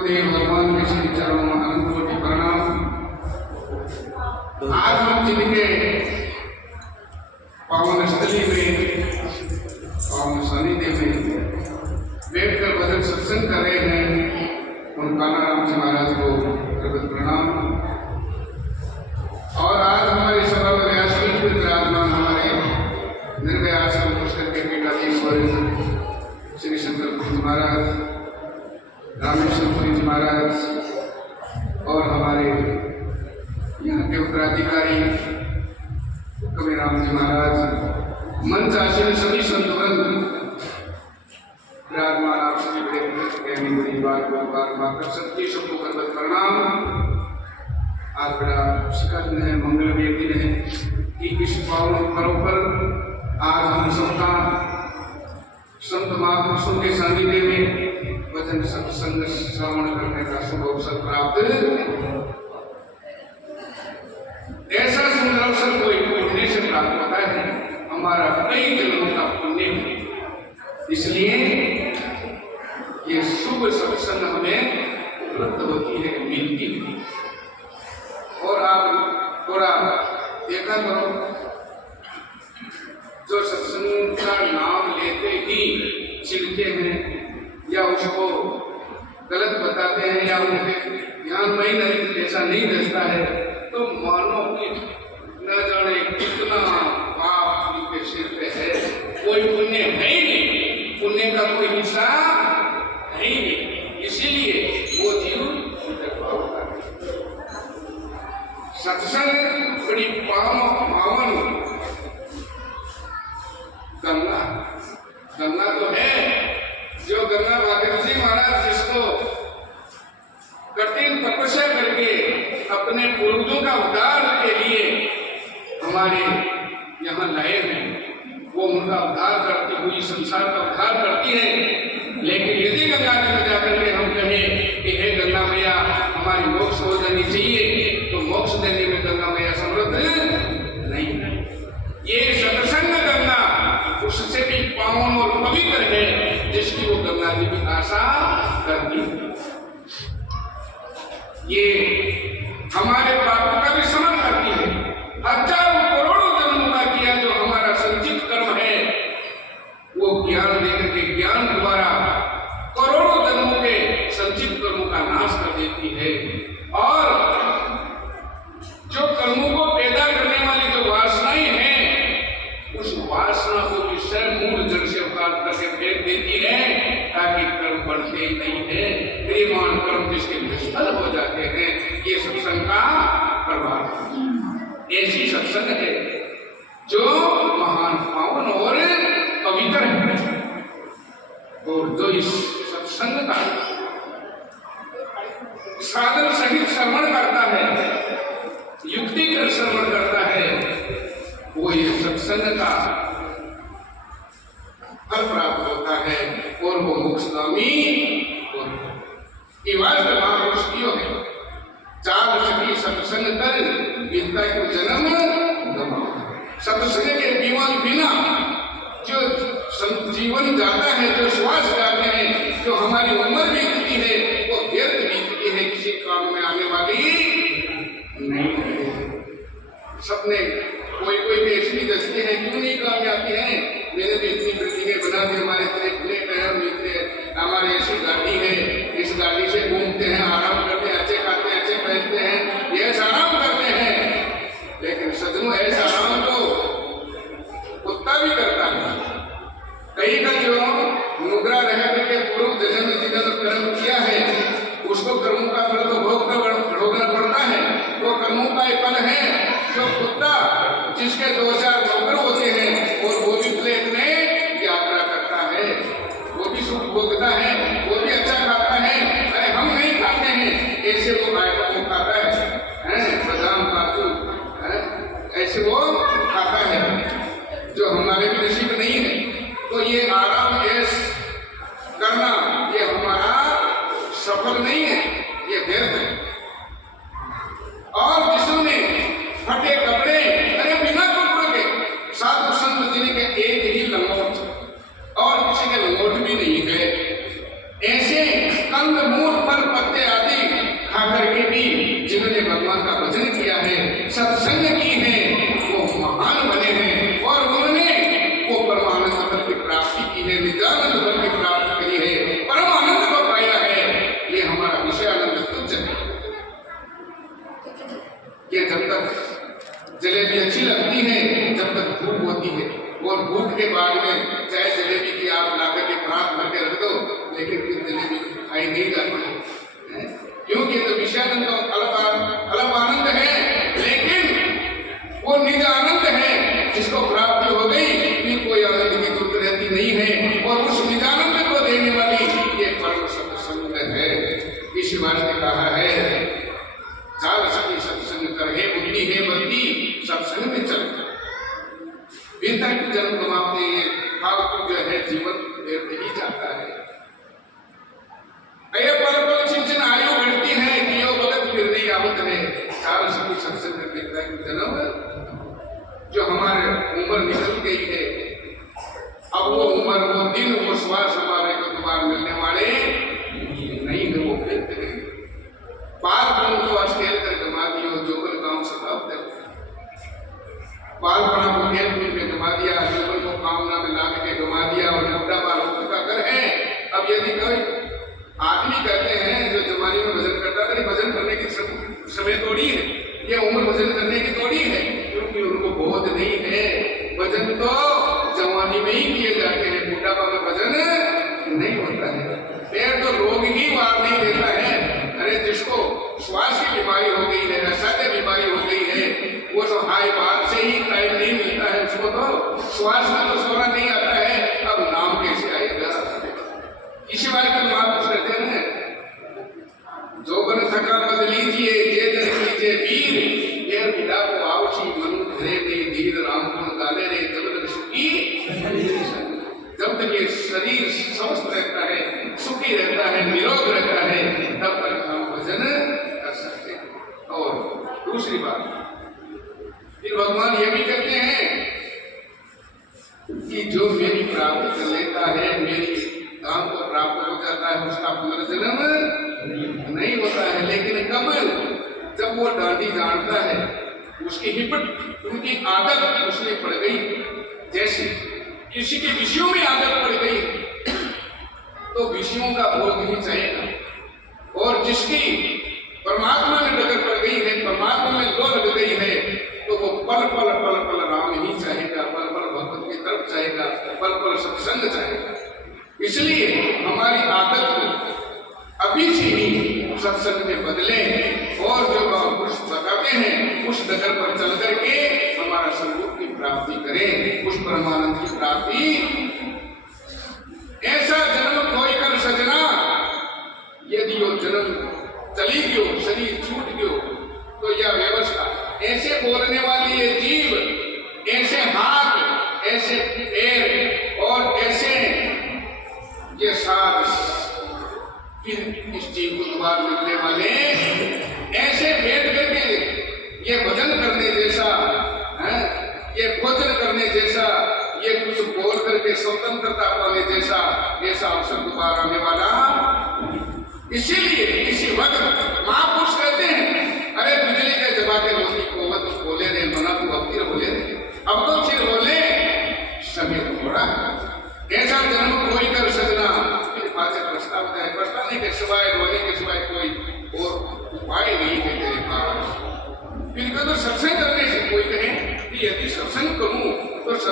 गुरुदेव भगवान के श्री चरणों में अनंत कोटि प्रणाम। आज हम जिनके पावन स्थली में, पावन सानिध्य में बैठकर भजन सत्संग कर रहे हैं, उन कानाराम जी महाराज को प्रगत प्रणाम। और आज हमारे सभा में व्यासपीठ पर विराजमान हमारे निर्भय आश्रम पुस्तक के पीठाधीश्वर श्री शंकर पुरी महाराज, रामेश्वर पुरी जी महाराज और हमारे यहाँ के उत्तराधिकारी कबीराम जी महाराज, मंच आसीन सभी संतवृंद विराजमान, आप सभी बड़े बड़ी बात सबकी सबको करवत प्रणाम। आज बड़ा शिखर है, मंगलमय दिन है कि इस पावन पर्व पर आज हम सबका संत महापुरुषों के सानिध्य में वचन सत्संग श्रवण करने का शुभ अवसर प्राप्त। ऐसा सुंदर अवसर कोई पुण्य से प्राप्त होता है, हमारा कई जन्मों का पुण्य है, इसलिए ये शुभ सत्संग हमें उपलब्ध होती है, मिलती है। और आप थोड़ा देखा करो, जो सत्संग का नाम लेते ही चिढ़ते हैं या उसको गलत बताते हैं या उनके ध्यान में नहीं, ऐसा नहीं दसता है, तो मानो कि न जाने कितना पाप उनके सिर पे है, कोई पुण्य है ही नहीं, पुण्य का कोई हिस्सा है ही नहीं, इसीलिए वो जीव सत्संग बड़ी पावन गंगा तो है, जो गंगा भागवत जी महाराज जिसको कठिन तपस्या करके अपने पूर्वजों का उद्धार के लिए हमारे यहाँ लाए हैं, वो उनका उद्धार करती हुई संसार का उद्धार करती है। लेकिन यदि गंगा जी में जाकर के हम कहें कि हे गंगा मैया हमारी मोक्ष हो जानी चाहिए, तो मोक्ष देने में गंगा मैया समर्थ नहीं है। ये सत्संग गंगा उससे भी पावन और पवित्र है, जिसकी वो गंगा जी की आशा करती है। ये हमारे पापों का भी शमन करती है। हजारों करोड़ों जन्मों का किया जो हमारा संचित कर्म है, वो ज्ञान देकर के ज्ञान द्वारा करोड़ों जन्मों के संचित कर्मों का नाश कर देती है। और जो कर्मों को पैदा करने वाली जो वासनाएं हैं, उस वासना को भी स्वयं मूल जड़ से उतार करके फेंक देती है, ताकि कर्म बढ़ते ही नहीं है, क्रियमान कर्म जिसके निष्फल हो जाते हैं। ये सत्संग का प्रभाव ऐसी सत्संग है जो महान पावन और पवित्र है। और जो इस सत्संग का साधन सहित श्रवण करता है, युक्ति कर श्रवण करता है, वो ये सत्संग का फल प्राप्त होता है और वो मोक्षगामी होता है। महापुरुष क्यों है? चार सखी सत्संग कर विद्या को जन्म गवाओ। सत्संग के बिना जो जीवन जाता है, जो श्वास जाते हैं, जो हमारी उम्र बीतती है, वो व्यर्थ बीतती है, किसी काम में आने वाली नहीं है। सपने कोई भी ऐसी दस्ते हैं, क्यों नहीं काम आते हैं? मैंने भी इतनी बिल्डिंगें बना दी, हमारे इतने फ्लैट है, हमारी ऐसी गाड़ी है, इस गाड़ी से घूमते हैं, आराम करते हैं, अच्छे खाते हैं, अच्छे पहनते हैं, ये आराम करते हैं। लेकिन सदनों ऐसा आराम तो कुत्ता भी करता है। कहीं का जो मुद्रा रहने के पूर्व जन्म में जिन्होंने कर्म किया है, उसको कर्मों का फल तो भोगना पड़ता है। वो कर्मों का एक फल है जो कुत्ता जिसके 2000 नौकर होते हैं और वो भी प्लेट में यात्रा करता है, वो भी सुख भोगता है, वो भी अच्छा खाता है। अरे हम नहीं खाते हैं, ऐसे वो आइटम खाता है, बादाम काजू, ऐसे वो खाता है, जो हमारे भी नसीब नहीं है। तो ये आराम ऐश करना ये हमारा सफल नहीं है, ये व्यर्थ है। और जिसने फटे कपड़े, अरे बिना कपड़े के साधु संत जिनके एक ही लंगोट और किसी के लंगोट भी नहीं है, ऐसे कंद मूल पर पत्ते भूख के बाद में चाहे जलेबी की आप लाकर के प्रात भर के रख दो, लेकिन फिर जलेबी खाई नहीं जाती है, क्योंकि तो विषयानंद अलग आनंद है, लेकिन वो निज आनंद है जिसको प्राप्ति हो गई, फिर कोई आनंद की जरूरत रहती नहीं है। और उस निजानंद को देने वाली ये परम सत्संग है। इसी वास्ते कहा है, चाल सखी सत्संग कर हे बुद्धि हे बत्ती, सत्संग में चल। बेटा की जन्म गंवाते ये फालतू जो है जीवन ही जाता है। पल पल छिन आयु घटती है, कियो भगत फिर नहीं आवत है। चाल सखी सत्संग बेटा की जन्म, जो हमारे उम्र निकल गई है, अब वो उम्र, वो दिन, वो श्वास हमारे को दोबारा मिलने वाले नहीं है। वो व्यक्त गई बाल को अश्लील कर गमा दियो, जोगल काम सतावते, बालपना को खेल कूद में गमा दिया, जोगल को कामना में लाग के गमा दिया, और बुढ़ा बालों का कर है। अब यदि कोई आदमी कहते हैं जो जमाने में भजन करता था, भजन करने की समय थोड़ी है, ये उम्र भजन करने की थोड़ी है, क्योंकि उनको बोध नहीं है। भजन तो जवानी में ही किए जाते हैं, बुढ़ापा में भजन नहीं होता है। पैर तो रोग ही वार नहीं देता है। अरे जिसको श्वास की बीमारी हो गई है, असाध्य बीमारी हो गई है, वो तो हाई बार से ही टाइम नहीं मिलता है, उसको तो श्वास में तो सोना नहीं आता है, अब नाम कैसे आएगा। इसी बात का बात करते हैं, जो बन थका बद लीजिए, जे जन कीजिए वीर, ये पिता को आवशी मनु धरे दे, धीर राम गुण गाले रे, जब तक सुखी, जब तक ये शरीर स्वस्थ रहता है, सुखी रहता है, निरोग रहता है, तब तक हम भजन कर सकते हैं। और दूसरी बात, फिर भगवान ये भी कहते हैं कि जो मेरी प्राप्ति कर लेता है, मेरी धाम को प्राप्त हो जाता है, उसका पुनर्जन्म नहीं होता है। लेकिन कब, जब वो डांडी जानता है, उसकी हिपट, उनकी आदत उसमें पड़ गई, जैसे किसी के विषयों में आदत पड़ गई तो विषयों का भोग ही चाहेगा। और जिसकी परमात्मा में डगर पड़ गई है, परमात्मा में दो लग गई है, तो वो पल पल पल पल राम ही चाहेगा, पल पल भगवत की तरफ चाहेगा, पल पल सत्संग चाहेगा। इसलिए हमारी आदत को अभी से ही सत्संग में बदले, और जो पुरुष बताते हैं उस डगर पर चल करके हमारा स्वरूप की प्राप्ति करें, उस परमानंद की प्राप्ति। ऐसा जन्म कोई कर सजना, यदि वो जन्म चली गयो, शरीर छूट गयो, तो यह व्यवस्था, ऐसे बोलने वाली ये जीव, ऐसे हाथ, ऐसे पैर और ऐसे ये साथ, इस जीव को दोबारा मिलने वाले ऐसे बैठ करके ये भजन करने जैसा है, ये भोजन करने जैसा, ये कुछ बोल करके स्वतंत्रता पाने जैसा, ऐसा अवसर दोबारा आने वाला। इसीलिए इसी वक्त महापुरुष कहते हैं, अरे बिजली के जबा के मोती को मत बोले रे, मना तू अब फिर बोले रे, अब तो फिर बोले, समय थोड़ा। ऐसा जन्म कोई कर सकना, फिर पाचे प्रस्ताव है, प्रस्ताव के सिवाय, रोने के सिवाय कोई और उपाय नहीं है तेरे पास। फिर तो सत्संग करने से कोई कहे कि यदि सत्संग करो